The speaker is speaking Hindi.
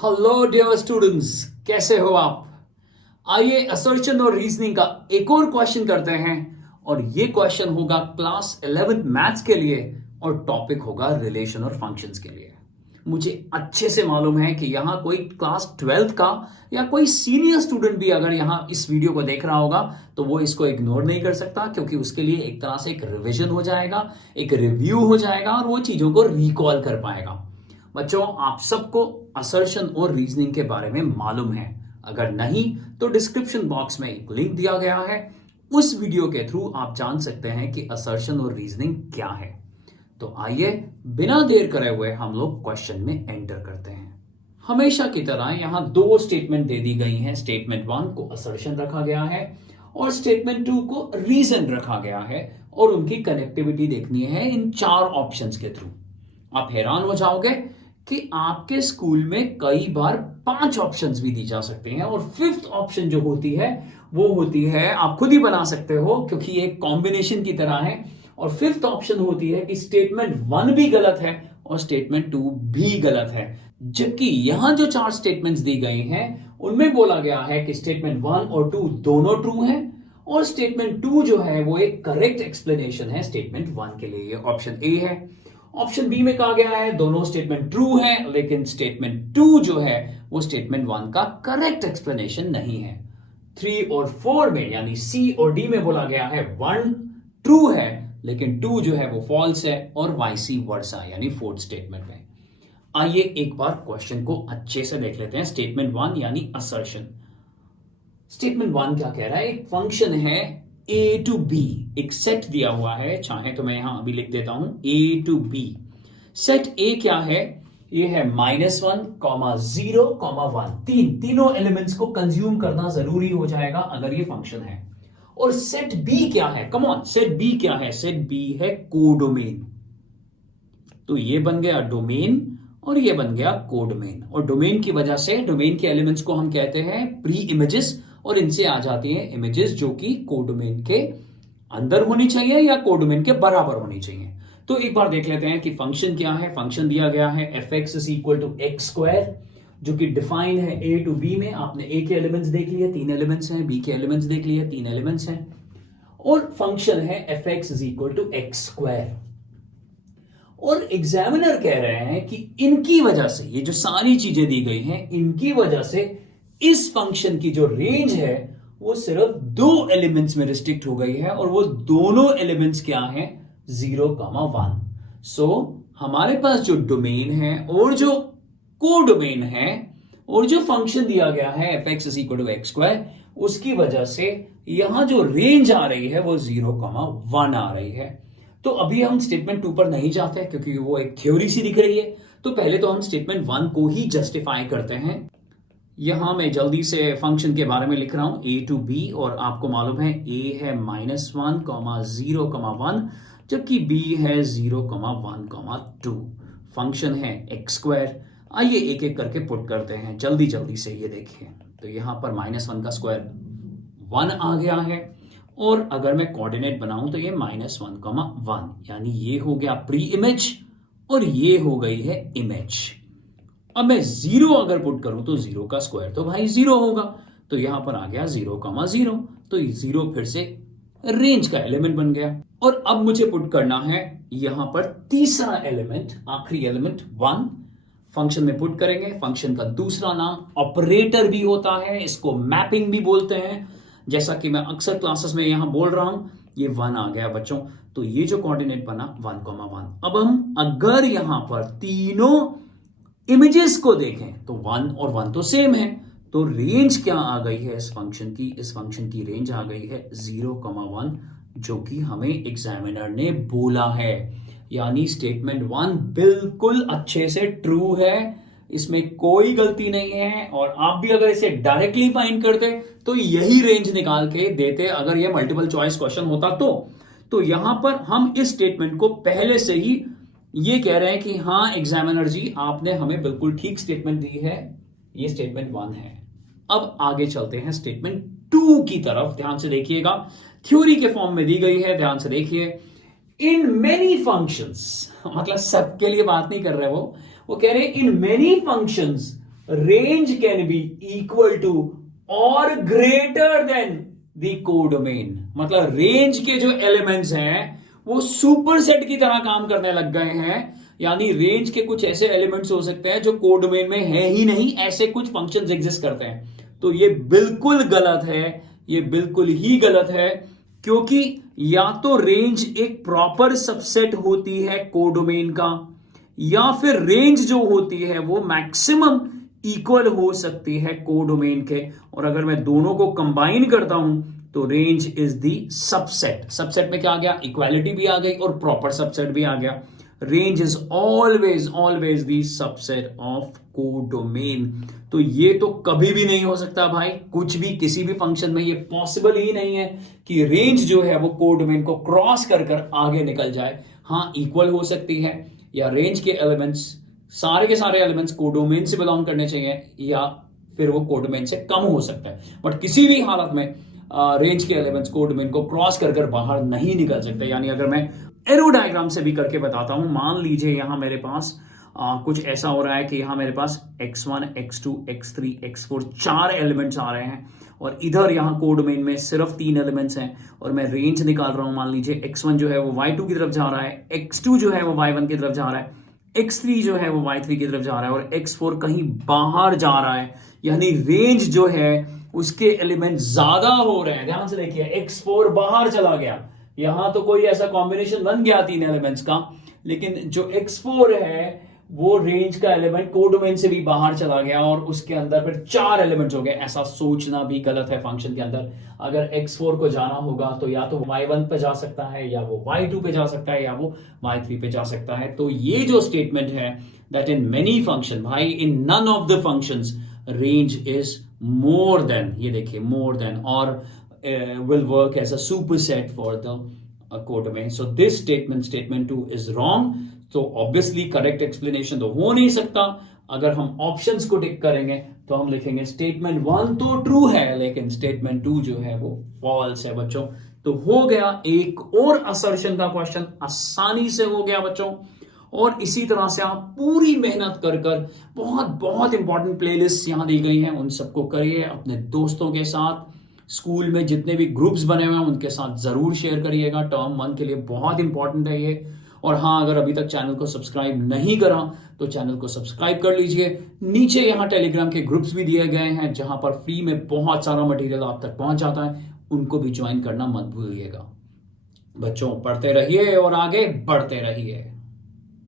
हेलो डियर स्टूडेंट्स, कैसे हो आप। आइए असर्शन और रीजनिंग का एक और क्वेश्चन करते हैं और ये क्वेश्चन होगा क्लास 11th मैथ्स के लिए और टॉपिक होगा रिलेशन और फंक्शंस के लिए। मुझे अच्छे से मालूम है कि यहां कोई क्लास 12th का या कोई सीनियर स्टूडेंट भी अगर यहां इस वीडियो को देख रहा होगा तो वो इसको इग्नोर नहीं कर सकता, क्योंकि उसके लिए एक तरह से एक रिवीजन हो जाएगा, एक रिव्यू हो जाएगा और वो चीजों को रिकॉल कर पाएगा। बच्चों, आप सबको असर्शन और रीजनिंग के बारे में मालूम है। अगर नहीं तो डिस्क्रिप्शन बॉक्स में एक लिंक दिया गया है, उस वीडियो के थ्रू आप जान सकते हैं कि असर्शन और रीजनिंग क्या है। तो आइए बिना देर करे हुए हम लोग क्वेश्चन में एंटर करते हैं। हमेशा की तरह यहां दो स्टेटमेंट दे दी गई हैं। स्टेटमेंट 1 को असर्शन रखा गया है और स्टेटमेंट 2 को रीजन रखा गया है और उनकी कनेक्टिविटी देखनी है इन चार ऑप्शंस के थ्रू। आप हैरान हो जाओगे कि आपके स्कूल में कई बार 5 ऑप्शंस भी दी जा सकते हैं और 5th ऑप्शन जो होती है वो होती है, आप खुद ही बना सकते हो क्योंकि ये कॉम्बिनेशन की तरह है। और 5th ऑप्शन होती है कि स्टेटमेंट 1 भी गलत है और स्टेटमेंट 2 भी गलत है। जबकि यहां जो 4 स्टेटमेंट्स दी गई हैं उनमें बोला गया है कि स्टेटमेंट 1 और 2 दोनों ट्रू हैं और स्टेटमेंट 2 जो है वो एक करेक्ट एक्सप्लेनेशन है स्टेटमेंट 1 के लिए। ये ऑप्शन ए है। ऑप्शन बी में कहा गया है दोनों स्टेटमेंट ट्रू है, लेकिन स्टेटमेंट 2 जो है वो स्टेटमेंट 1 का करेक्ट एक्सप्लेनेशन नहीं है। 3 और 4 में यानी सी और डी में बोला गया है 1 ट्रू है लेकिन 2 जो है वो फॉल्स है और वाइसी वर्सा यानी 4th स्टेटमेंट में। आइए एक बार क्वेश्चन को अच्छे से देख लेते हैं। स्टेटमेंट 1 यानी असर्शन। स्टेटमेंट 1 क्या कह रहा है? एक फंक्शन है a टू b, एक सेट दिया हुआ है, चाहे तो मैं यहां अभी लिख देता हूं a to b। Set a क्या है? ये है -1, 0, 1। तीनों एलिमेंट्स को कंज्यूम करना जरूरी हो जाएगा अगर ये फंक्शन है। और सेट b क्या है? कम ऑन, सेट b क्या है? सेट b है कोडोमेन। तो ये बन गया डोमेन और ये बन गया कोडोमेन। और डोमेन की वजह से डोमेन के एलिमेंट्स को हम कहते हैं प्री इमेजेस और इनसे आ जाती हैं इमेजेस जो कि कोडोमेन के अंदर होनी चाहिए या कोडोमेन के बराबर होनी चाहिए। तो एक बार देख लेते हैं कि फंक्शन क्या है। फंक्शन दिया गया है f(x = x²), जो कि डिफाइन है a टू b में। आपने a के एलिमेंट्स देख लिए, 3 एलिमेंट्स हैं, b के एलिमेंट्स देख लिए, 3 एलिमेंट्स हैं और फंक्शन है f(x = x²). और एग्जामिनर कह रहे हैं कि इनकी वजह से, ये जो सारी चीजें दी गई हैं, इनकी वजह से इस फंक्शन की जो रेंज है वो सिर्फ 2 एलिमेंट्स में रिस्ट्रिक्ट हो गई है और वो दोनों एलिमेंट्स क्या हैं? 0, 1। सो हमारे पास जो डोमेन है और जो कोडोमेन है और जो फंक्शन दिया गया है f(x = x²), उसकी वजह से यहां जो रेंज आ रही है वो 0, 1 आ रही है। तो अभी हम स्टेटमेंट 2 पर नहीं जाते क्योंकि वो एक थ्योरी सी दिख रही है। तो पहले तो हम स्टेटमेंट 1 को ही जस्टिफाई करते हैं। यहां मैं जल्दी से फंक्शन के बारे में लिख रहा हूं a टू b और आपको मालूम है a है -1, 0, 1, जबकि b है 0, 1, 2। फंक्शन है x²। आइए एक एक करके पुट करते हैं जल्दी जल्दी से। ये देखिए, तो यहां पर -1 का स्क्वायर 1 आ गया है और अगर मैं कोऑर्डिनेट बनाऊं तो ये -1, 1 यानी ये हो गया प्री इमेज और ये हो गई है इमेज। अब मैं 0 अगर पुट करूं तो 0 का स्क्वायर तो भाई 0 होगा, तो यहां पर आ गया 0, 0। तो 0 फिर से रेंज का एलिमेंट बन गया। और अब मुझे पुट करना है यहां पर तीसरा एलिमेंट, आखिरी एलिमेंट 1। फंक्शन में पुट करेंगे। फंक्शन का दूसरा नाम ऑपरेटर भी होता है, इसको मैपिंग भी बोलते हैं, जैसा कि मैं अक्सर क्लासेस में यहां बोल रहा हूं। ये 1 आ गया बच्चों, तो ये जो कोऑर्डिनेट बना 1, 1। अब हम अगर यहां पर तीनों इमेजेस को देखें तो 1 और 1 तो सेम है, तो रेंज क्या आ गई है इस फंक्शन की? इस फंक्शन की रेंज आ गई है 0, 1, जो कि हमें एग्जामिनर ने बोला है। यानी स्टेटमेंट 1 बिल्कुल अच्छे से ट्रू है, इसमें कोई गलती नहीं है। और आप भी अगर इसे डायरेक्टली फाइंड करते तो यही रेंज निकाल के देते अगर ये मल्टीपल चॉइस क्वेश्चन होता तो यहां पर हम इस स्टेटमेंट को पहले से ही ये कह रहे हैं कि हां एग्जामिनर जी, आपने हमें बिल्कुल ठीक स्टेटमेंट दी है, ये स्टेटमेंट 1 है। अब आगे चलते हैं स्टेटमेंट 2 की तरफ। ध्यान से देखिएगा, थ्योरी के फॉर्म में दी गई है, ध्यान से देखिए। इन मेनी फंक्शंस, मतलब सबके लिए बात नहीं कर रहे वो कह रहे हैं in many functions range can be equal to और ग्रेटर देन द कोडोमेन। मतलब रेंज के जो एलिमेंट्स हैं वो सुपरसेट की तरह काम करने लग गए हैं। यानी रेंज के कुछ ऐसे एलिमेंट्स हो सकते हैं जो कोड डोमेन में है ही नहीं, ऐसे कुछ फंक्शंस एग्जिस्ट करते हैं। तो ये बिल्कुल गलत है, ये बिल्कुल ही गलत है, क्योंकि या तो रेंज एक प्रॉपर सबसेट होती है कोडोमेन का, या फिर रेंज जो होती है वो मैक्सिमम इक्वल हो सकती है कोडोमेन के। और अगर मैं दोनों को कंबाइन करता हूं तो range is the subset. Subset में क्या आ गया? इक्वालिटी भी आ गई और प्रॉपर सबसेट भी आ गया। Range is always the subset of codomain. तो ये तो कभी भी नहीं हो सकता भाई, कुछ भी किसी भी फंक्शन में ये पॉसिबल ही नहीं है कि रेंज जो है वो कोडोमेन को क्रॉस कर कर आगे निकल जाए। हाँ, इक्वल हो सकती है, या रेंज के एलिमेंट्स सारे के सारे एलिमेंट्स कोडोमेन से बिलोंग करने चाहिए, या फिर वो कोडोमेन से कम हो सकता है। बट किसी भी हालत में रेंज के एलिमेंट्स कोडोमेन को क्रॉस कर कर बाहर नहीं निकल सकते। यानी अगर मैं एरो डायग्राम से भी करके बताता हूं, मान लीजिए यहां मेरे पास कुछ ऐसा हो रहा है कि यहां मेरे पास x1, x2, x3, x4 चार एलिमेंट्स आ रहे हैं, और इधर यहां कोडोमेन में सिर्फ 3 एलिमेंट्स हैं, और मैं रेंज निकाल रहा हूं। मान लीजिए x1 जो है वो y2 की तरफ जा रहा है, x2 जो है वो y1 की तरफ जा रहा है, x3 जो है वो y3 की तरफ जा रहा है, और x4 कहीं बाहर जा रहा है। यानी रेंज जो है उसके एलिमेंट ज्यादा हो रहे हैं। ध्यान से देखिए, x4 बाहर चला गया, यहां तो कोई ऐसा कॉम्बिनेशन बन गया 3 एलिमेंट्स का, लेकिन जो x4 है वो रेंज का एलिमेंट कोडोमेन से भी बाहर चला गया, और उसके अंदर फिर 4 एलिमेंट्स हो गए। ऐसा सोचना भी गलत है फंक्शन के अंदर। अगर x4 को जाना होगा तो या तो y1 पे जा सकता है, या वो y2 पे जा सकता है, या वो y3 पे जा सकता है। तो ये जो स्टेटमेंट है दैट इन मेनी फंक्शन, भाई in none of the functions range is more than, ये देखिए मोर देन, और will work as a superset for the codomain. So this statement 2 is wrong. So obviously correct explanation तो हो नहीं सकता। अगर हम ऑप्शंस को टिक करेंगे तो हम लिखेंगे स्टेटमेंट 1 तो ट्रू है, लेकिन स्टेटमेंट 2 जो है वो फॉल्स है बच्चों। तो हो गया एक और असर्शन का क्वेश्चन, आसानी से हो गया बच्चों। और इसी तरह से आप पूरी मेहनत कर कर बहुत बहुत इंपॉर्टेंट प्लेलिस्ट यहां दी गई हैं, उन सबको करिए अपने दोस्तों के साथ। स्कूल में जितने भी ग्रुप्स बने हुए हैं उनके साथ जरूर शेयर करिएगा, टर्म 1 के लिए बहुत इंपॉर्टेंट है ये। और हाँ, अगर अभी तक चैनल को सब्सक्राइब नहीं करा तो चैनल को सब्सक्राइब कर लीजिए। नीचे यहाँ टेलीग्राम के ग्रुप्स भी दिए गए हैं जहां पर फ्री में बहुत सारा मटेरियल आप तक पहुंच जाता है, उनको भी ज्वाइन करना मत भूलिएगा। बच्चों, पढ़ते रहिए और आगे बढ़ते रहिए।